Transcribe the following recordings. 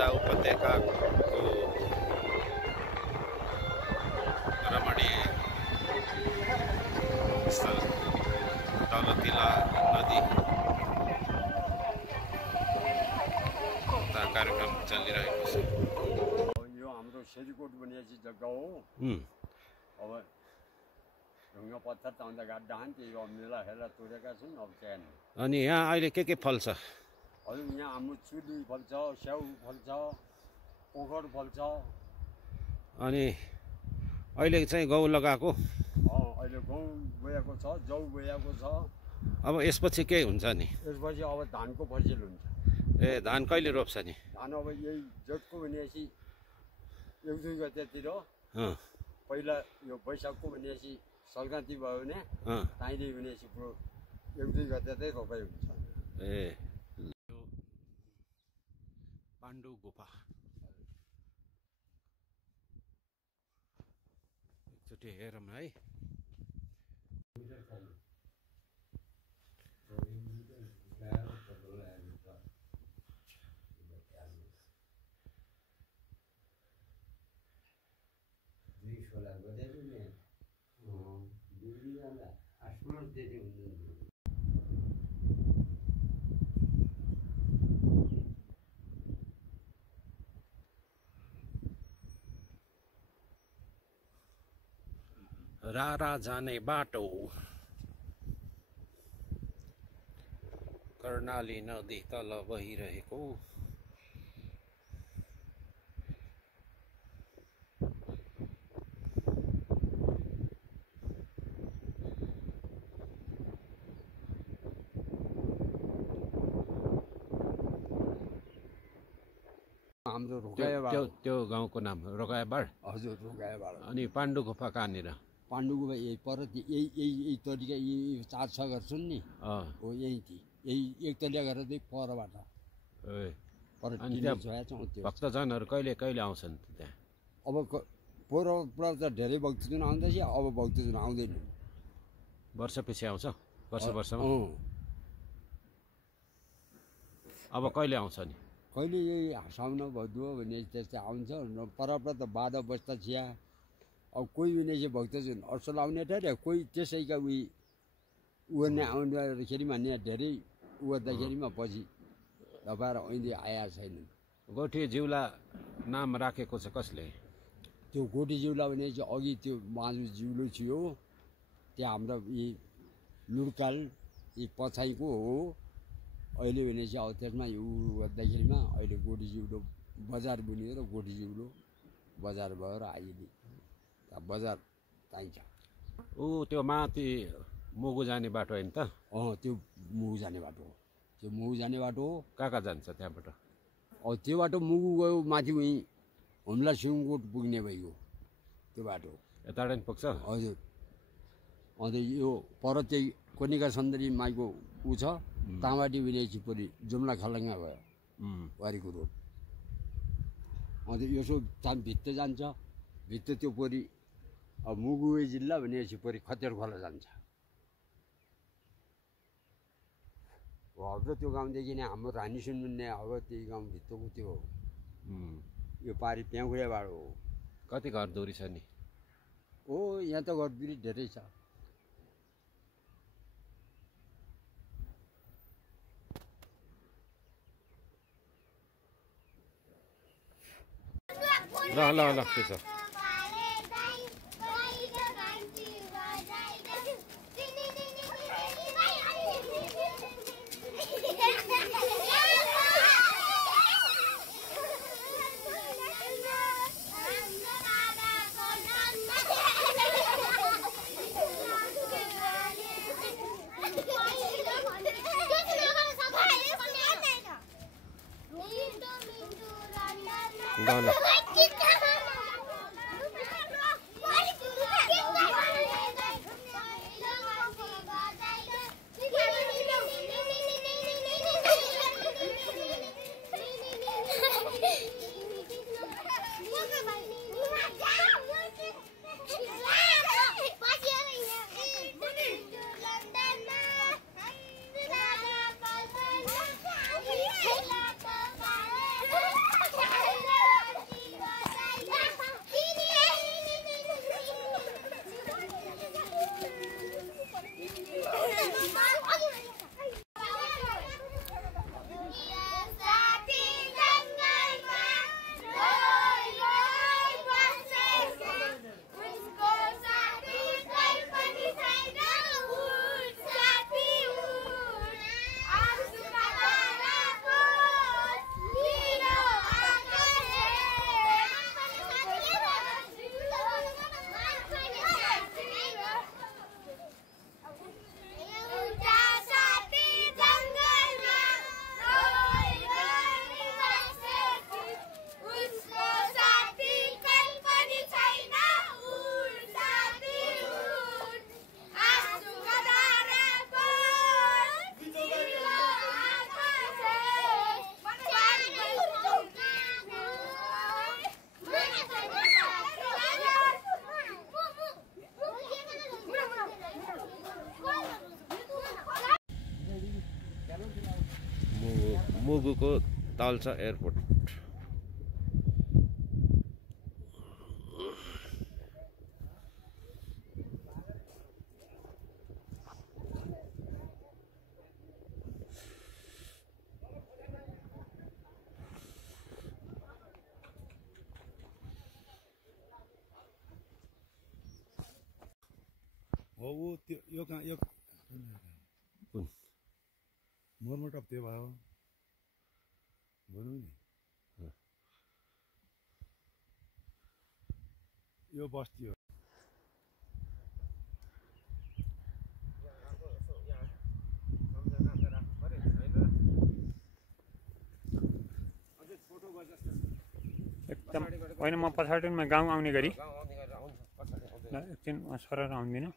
राजा उपत्यकाको रमणीय स्थल दौलतिला नदी कार्यक्रम चलिरहेको छ। यो हाम्रो सेरीकोट बनिएपछि जग्गा हो। अब ढुङ्गा पत्थर तान्दा गाड्दा त्यही मेला हेला तोडेका छन्। अब चाहिँ अनि यहाँ अहिले के फल्छ? हजुर यहाँ हाम्रो चुली फल्छ, स्याउ फल्छ, ओखर फल्छ। अनि अहिले चाहिँ गहुँ लगाएको? अहिले गहुँ बोयाको छ, जौ बोयाको छ। अब यसपछि के हुन्छ नि? यसपछि अब धानको फसिल हुन्छ। ए धान कहिले रोप्छ नि? धान अब यही जेठको भनेपछि 1-2 गतेतिर, पहिला यो वैशाखको भनेपछि सङ्क्रान्ति भयो भने ताइँदै भनेपछि पुरो 1-2 गते चाहिँ रोपाइ हुन्छ। ए पाण्डु गुफा एकचोटि हेरौँ है। रारा जाने बाटो कर्णाली नदी तल बहिरहेको हाम्रो रोकायाबाड। त्यो गाउँको नाम रोकायाबाड? हजुर रोकायाबाड। अनि पाण्डु गुफा कहाँनिर? पाण्डु गुफा यही पर यही तरिका यही 4-6 घर छन् नि। हो यही एक तलिया घर चाहिँ परबाट। भक्तजनहरू कहिले कहिले आउँछन् त्यहाँ? अब पूर्वबाट त धेरै भक्तजन आउँदैछ, अब भक्तजन आउँदैन। वर्ष पछि आउँछ? वर्षमा? अब कहिले आउँछ नि? कहिले यही साउन भदौ भने त्यस्तै आउँछ। परबाट त बाधा बस्दा छिया। अब कोही भनेपछि भक्तजन असल आउने ठहरे, कोही त्यसैका उर्ने आउँदाखेरिमा नि धेरै उर्दाखेरिमा पछि दबाएर अहिले आएका छैनन्। गोठी जिउला नाम राखेको छ कसले? त्यो गोठी जिउला भनेपछि अघि त्यो माजु जिउलो थियो, त्यहाँ हाम्रो यी लुड्काल यी पछाइको हो। अहिले भनेपछि अब त्यसमा यो गर्दाखेरिमा अहिले गोठी जिउलो बजार बुनेर गोठी जिउलो बजार भएर अहिले बजार चाहिन्छ। त्यो माथि मुगु जाने बाटो होइन त? त्यो मुगु जाने बाटो हो। त्यो मुगु जाने बाटो हो। कहाँ जान्छ त्यहाँबाट? त्यो बाटो मुगु गयो माथि उहीँ हुम्ला सिङकोट पुग्ने भइगयो त्यो बाटो। यता पनि पुग्छ? हजुर। अन्त यो पर चाहिँ कोनिका सुन्दरी माईको ऊ छ, तामाटी विनेसी परि जुम्ला खलङ्गा गयो वारीको रोड। अन्त यसो भित्र जान्छ, भित्र त्यो परि अब मुगुवे जिल्ला भनेपछि परि खतेर खोला जान्छ। हाम्रो त्यो गाउँदेखि नै हाम्रो रानीसुन भन्ने अब त्यही गाउँभित्रको त्यो हो। यो पारि प्याउखुरेबाट हो। कति घर दूरी छ नि? यहाँ त घर दूरी धेरै छ। ल के छ? ल मुगुको ताल्सा एयरपोर्ट। हो ऊ त्यो यो कहाँ यो कुन मोरमोटप त्यो भयो भनौँ नि यो बस्ती हो। एकदम होइन म पछाडिमा गाउँ आउने गरी एकछिन म सरर आउँदिनँ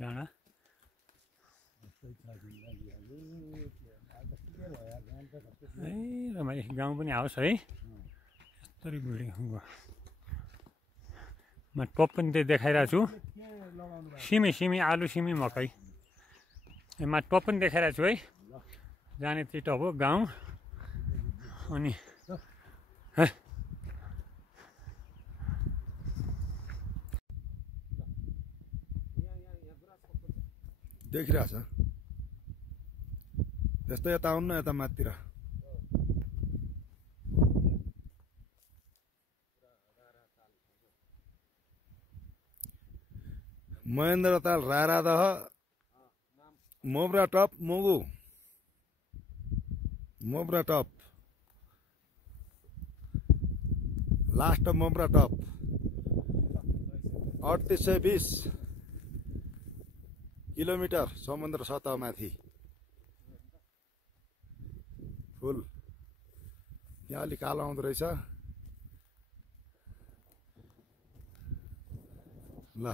डाँडा ए रमाइ गाउँ पनि आओस् है यस्तरी बिल्डिङ म टप पनि त्यही देखाइरहेको छु सिमी सिमी आलु सिमी मकै मा टप पनि देखाइरहेको छु है जाने त्यही टप हो गाउँ अनि देखिरहेछ त्यस्तै यता आउनु न यता माथितिर महेन्द्र ताल रारादह मोब्रा टप मुगु मोब्रा टप लास्ट मोब्रा टप 3820 किलोमिटर समुद्र सतहमाथि फुल यहाँ अलिक कालो आउँदो रहेछ ल